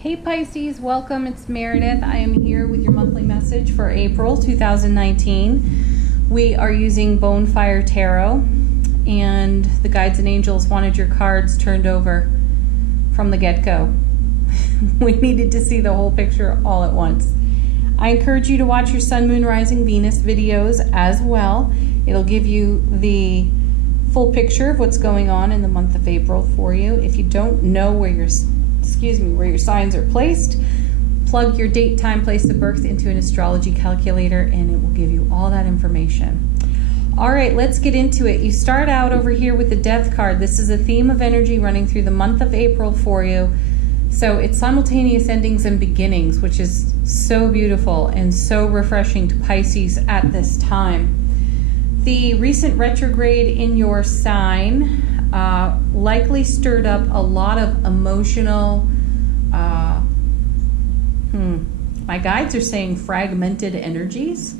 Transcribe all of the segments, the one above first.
Hey Pisces, welcome. It's Meredith. I am here with your monthly message for April 2019. We are using Bonefire Tarot, and the guides and angels wanted your cards turned over from the get-go. We needed to see the whole picture all at once. I encourage you to watch your Sun, Moon, Rising, Venus videos as well. It'll give you the full picture of what's going on in the month of April for you. If you don't know where your signs are placed, plug your date, time, place of birth into an astrology calculator and it will give you all that information. All right, let's get into it. You start out over here with the Death card. This is a theme of energy running through the month of April for you. So it's simultaneous endings and beginnings, which is so beautiful and so refreshing to Pisces at this time. The recent retrograde in your sign likely stirred up a lot of emotional, my guides are saying fragmented energies.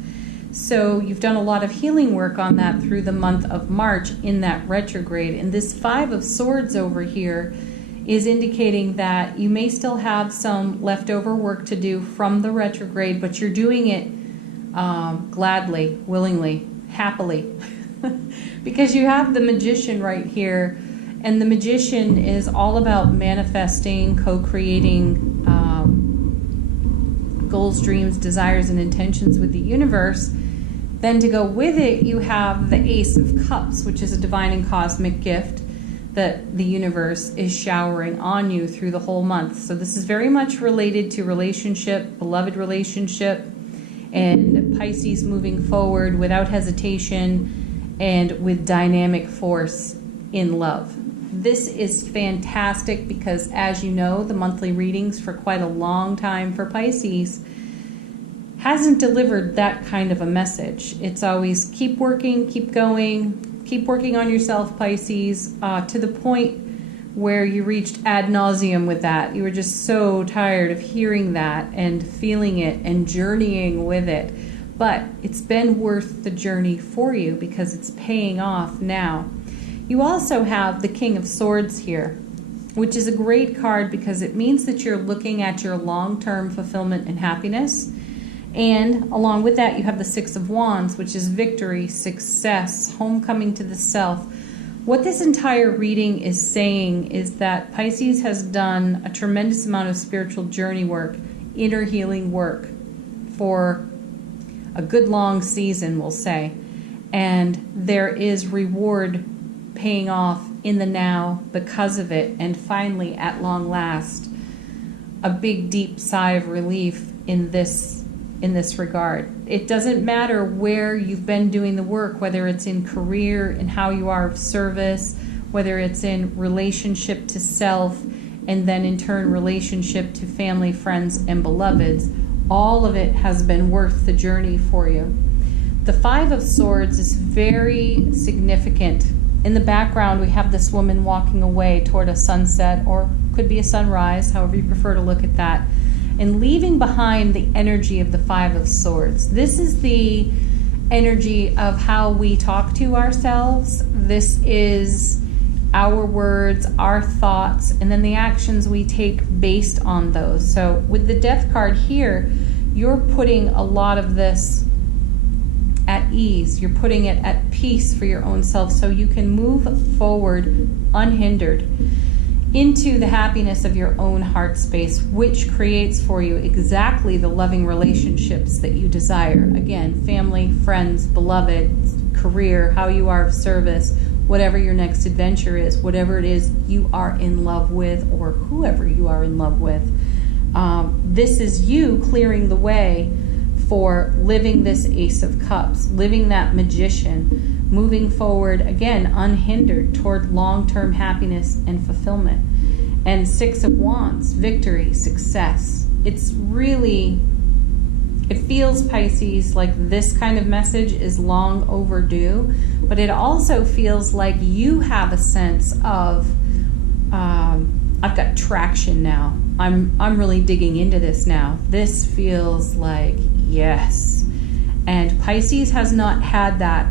So you've done a lot of healing work on that through the month of March in that retrograde. And this Five of Swords over here is indicating that you may still have some leftover work to do from the retrograde, but you're doing it gladly, willingly, happily. Because you have the Magician right here, and the Magician is all about manifesting, co-creating goals, dreams, desires, and intentions with the universe. Then to go with it, you have the Ace of Cups, which is a divine and cosmic gift that the universe is showering on you through the whole month. So this is very much related to relationship, beloved relationship, and Pisces moving forward without hesitation and with dynamic force in love. This is fantastic because, as you know, the monthly readings for quite a long time for Pisces hasn't delivered that kind of a message. It's always keep working, keep going, keep working on yourself, Pisces, to the point where you reached ad nauseum with that. You were just so tired of hearing that and feeling it and journeying with it. But it's been worth the journey for you because it's paying off now. You also have the King of Swords here, which is a great card because it means that you're looking at your long-term fulfillment and happiness. And along with that, you have the Six of Wands, which is victory, success, homecoming to the self. What this entire reading is saying is that Pisces has done a tremendous amount of spiritual journey work, inner healing work for a good long season, we'll say. And there is reward paying off in the now because of it. And finally, at long last, a big, deep sigh of relief in this regard. It doesn't matter where you've been doing the work, whether it's in career and how you are of service, whether it's in relationship to self, and then in turn relationship to family, friends, and beloveds. All of it has been worth the journey for you. The Five of Swords is very significant. In the background, we have this woman walking away toward a sunset, or could be a sunrise, however you prefer to look at that, and leaving behind the energy of the Five of Swords. This is the energy of how we talk to ourselves. This is our words, our thoughts, and then the actions we take based on those. So with the Death card here, you're putting a lot of this at ease. You're putting it at peace for your own self so you can move forward unhindered into the happiness of your own heart space, which creates for you exactly the loving relationships that you desire. Again, family, friends, beloved, career, how you are of service, whatever your next adventure is, whatever it is you are in love with, or whoever you are in love with. This is you clearing the way for living this Ace of Cups, living that Magician, moving forward, again, unhindered toward long-term happiness and fulfillment. And Six of Wands, victory, success. It's really, it feels, Pisces, like this kind of message is long overdue, but it also feels like you have a sense of, I've got traction now. I'm really digging into this now. This feels like yes. And Pisces has not had that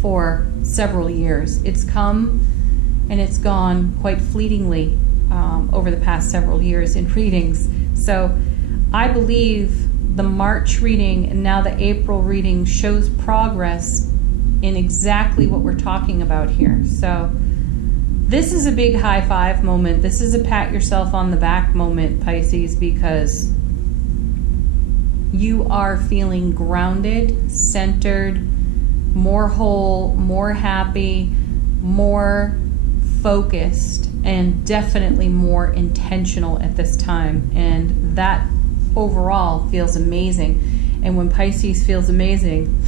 for several years. It's come and it's gone quite fleetingly. over the past several years in readings. So I believe the March reading and now the April reading shows progress in exactly what we're talking about here. So this is a big high five moment. This is a pat yourself on the back moment, Pisces, because you are feeling grounded, centered, more whole, more happy, more focused, and definitely more intentional at this time. And that overall feels amazing. And when Pisces feels amazing,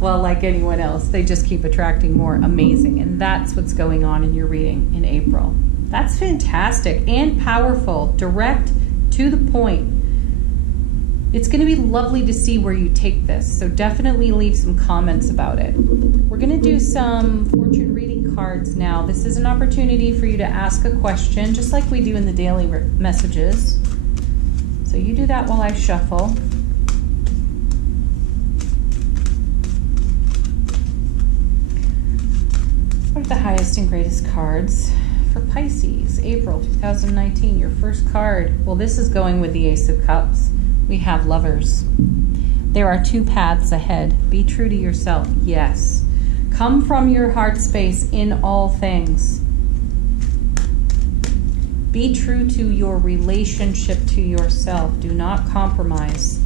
well, like anyone else, they just keep attracting more amazing. And that's what's going on in your reading in April. That's fantastic and powerful, direct, to the point. It's going to be lovely to see where you take this. So definitely leave some comments about it. We're going to do some fortune reading cards now. This is an opportunity for you to ask a question, just like we do in the daily messages. So you do that while I shuffle. What are the highest and greatest cards for Pisces, April 2019? Your first card. Well, this is going with the Ace of Cups. We have Lovers. There are two paths ahead. Be true to yourself. Yes. Come from your heart space in all things. Be true to your relationship to yourself. Do not compromise.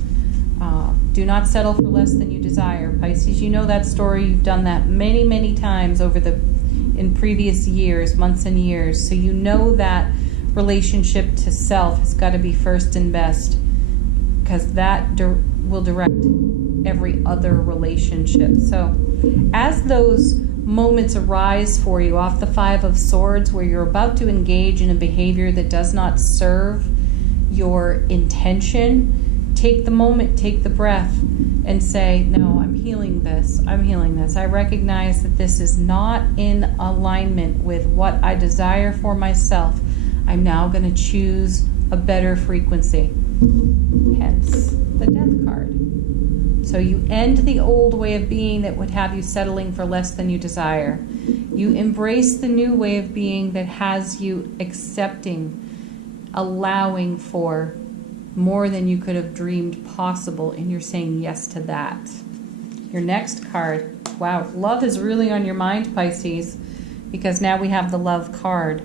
Do not settle for less than you desire. Pisces, you know that story. You've done that many, many times in previous years, months and years. So you know that relationship to self has got to be first and best, because that will direct every other relationship. So as those moments arise for you off the Five of Swords, where you're about to engage in a behavior that does not serve your intention, take the moment, take the breath, and say, no, I'm healing this. I'm healing this. I recognize that this is not in alignment with what I desire for myself. I'm now going to choose a better frequency. Hence the Death card. So you end the old way of being that would have you settling for less than you desire. You embrace the new way of being that has you accepting, allowing for more than you could have dreamed possible, and you're saying yes to that. Your next card. Wow, love is really on your mind, Pisces, because now we have the Love card.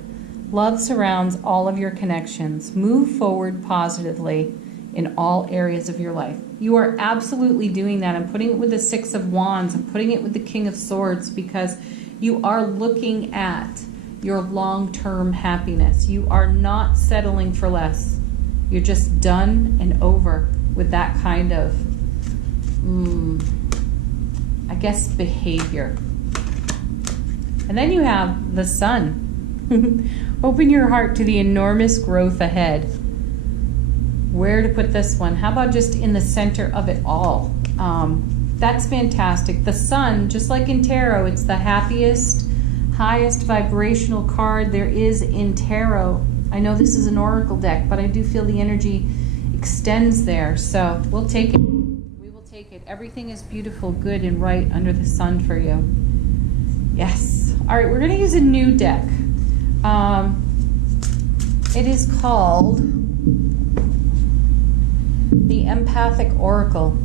Love surrounds all of your connections. Move forward positively in all areas of your life. You are absolutely doing that. I'm putting it with the Six of Wands. I'm putting it with the King of Swords, because you are looking at your long-term happiness. You are not settling for less. You're just done and over with that kind of, I guess, behavior. And then you have the Sun. Open your heart to the enormous growth ahead. Where to put this one? How about just in the center of it all? That's fantastic. The Sun, just like in tarot, it's the happiest, highest vibrational card there is in tarot. I know this is an oracle deck, but I do feel the energy extends there. So we'll take it. We will take it. Everything is beautiful, good, and right under the sun for you. Yes. All right, we're going to use a new deck. It is called the Empathic Oracle.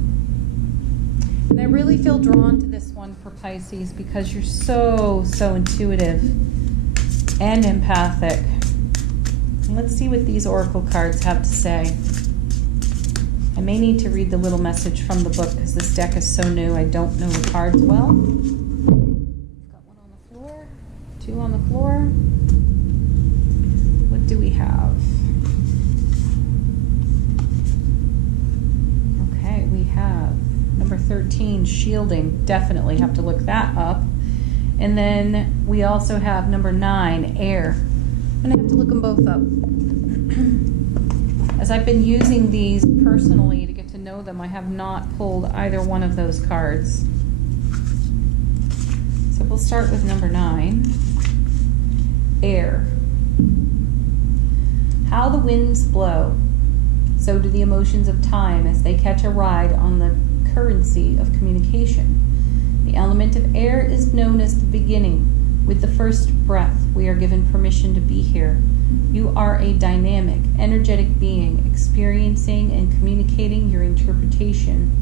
And I really feel drawn to this one for Pisces because you're so intuitive and empathic. Let's see what these oracle cards have to say. I may need to read the little message from the book because this deck is so new. I don't know the cards well. Got one on the floor, two on the floor. What do we have? Okay, we have number 13, shielding. Definitely have to look that up. And then we also have number 9, air. I'm going to have to look them both up. As I've been using these personally to get to know them, I have not pulled either one of those cards. So we'll start with number 9. Air. How the winds blow, so do the emotions of time as they catch a ride on the currency of communication. The element of air is known as the beginning, With the first breath, we are given permission to be here. You are a dynamic, energetic being experiencing and communicating your interpretation.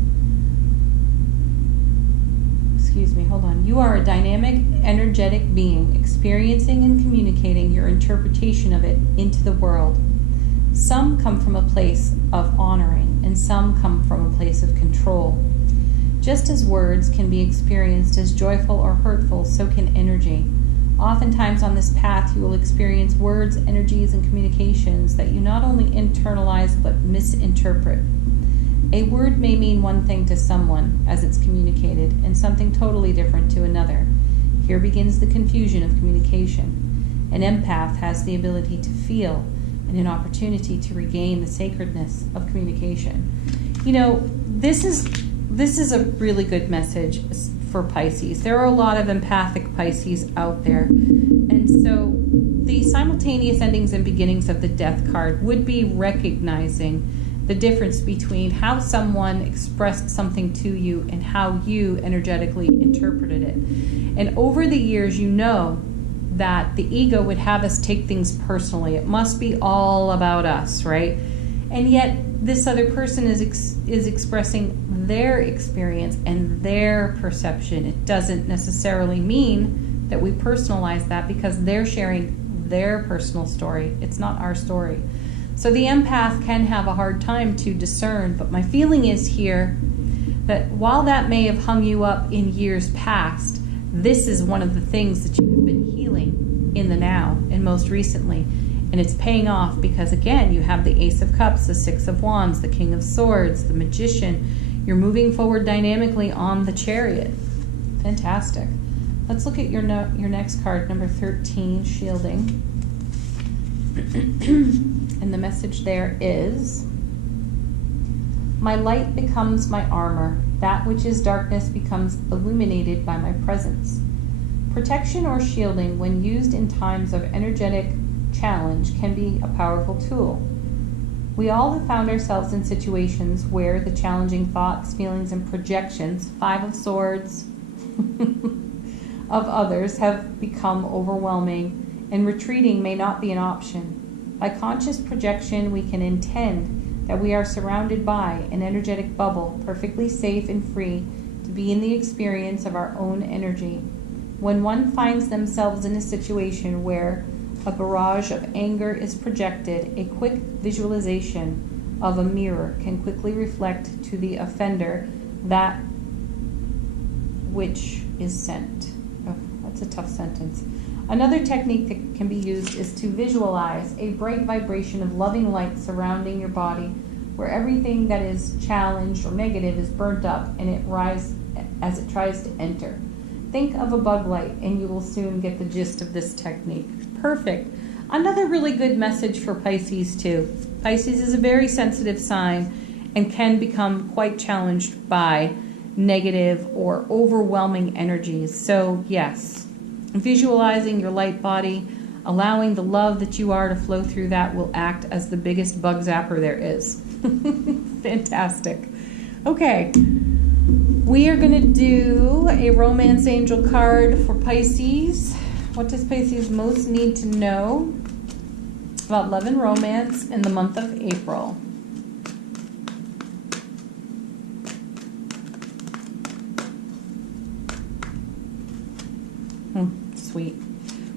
You are a dynamic, energetic being experiencing and communicating your interpretation of it into the world. Some come from a place of honoring, and some come from a place of control. Just as words can be experienced as joyful or hurtful, so can energy. Oftentimes on this path, you will experience words, energies, and communications that you not only internalize but misinterpret. A word may mean one thing to someone as it's communicated and something totally different to another. Here begins the confusion of communication. An empath has the ability to feel and an opportunity to regain the sacredness of communication. You know, this is a really good message for Pisces. There are a lot of empathic Pisces out there. And so the simultaneous endings and beginnings of the Death card would be recognizing the difference between how someone expressed something to you and how you energetically interpreted it. And over the years, you know that the ego would have us take things personally. It must be all about us, right? And yet this other person is expressing their experience and their perception. It doesn't necessarily mean that we personalize that because they're sharing their personal story. It's not our story. So the empath can have a hard time to discern, but my feeling is here that while that may have hung you up in years past, this is one of the things that you have been healing in the now and most recently. And it's paying off because, again, you have the Ace of Cups, the Six of Wands, the King of Swords, the Magician. You're moving forward dynamically on the Chariot. Fantastic. Let's look at your next card, number 13, Shielding. And the message there is, my light becomes my armor. That which is darkness becomes illuminated by my presence. Protection or shielding, when used in times of energetic challenge, can be a powerful tool. We all have found ourselves in situations where the challenging thoughts, feelings, and projections, Five of Swords, of others have become overwhelming, and retreating may not be an option. By conscious projection, we can intend that we are surrounded by an energetic bubble, perfectly safe and free to be in the experience of our own energy. When one finds themselves in a situation where a barrage of anger is projected, a quick visualization of a mirror can quickly reflect to the offender that which is sent. Oh, that's a tough sentence. Another technique that can be used is to visualize a bright vibration of loving light surrounding your body, where everything that is challenged or negative is burnt up and it rises as it tries to enter. Think of a bug light and you will soon get the gist of this technique. Perfect. Another really good message for Pisces too. Pisces is a very sensitive sign and can become quite challenged by negative or overwhelming energies. So yes, visualizing your light body, allowing the love that you are to flow through that will act as the biggest bug zapper there is. Fantastic. Okay, we are going to do a romance angel card for Pisces. What does Pisces most need to know about love and romance in the month of April? Sweet.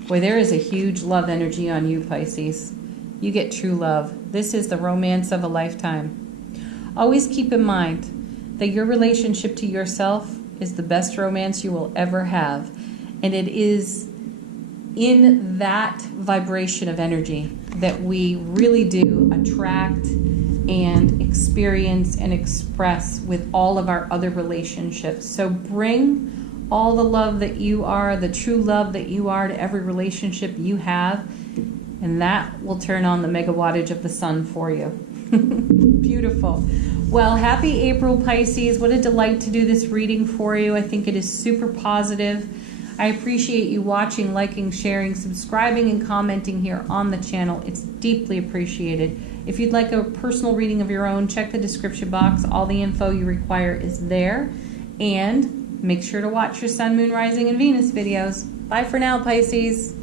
Boy, there is a huge love energy on you, Pisces. You get true love. This is the romance of a lifetime. Always keep in mind that your relationship to yourself is the best romance you will ever have. And it is in that vibration of energy that we really do attract and experience and express with all of our other relationships. So bring all the love that you are, the true love that you are to every relationship you have, and that will turn on the mega wattage of the sun for you. Beautiful. Well, happy April, Pisces. What a delight to do this reading for you. I think it is super positive. I appreciate you watching, liking, sharing, subscribing, and commenting here on the channel. It's deeply appreciated. If you'd like a personal reading of your own, check the description box. All the info you require is there. And make sure to watch your Sun, Moon, Rising, and Venus videos. Bye for now, Pisces.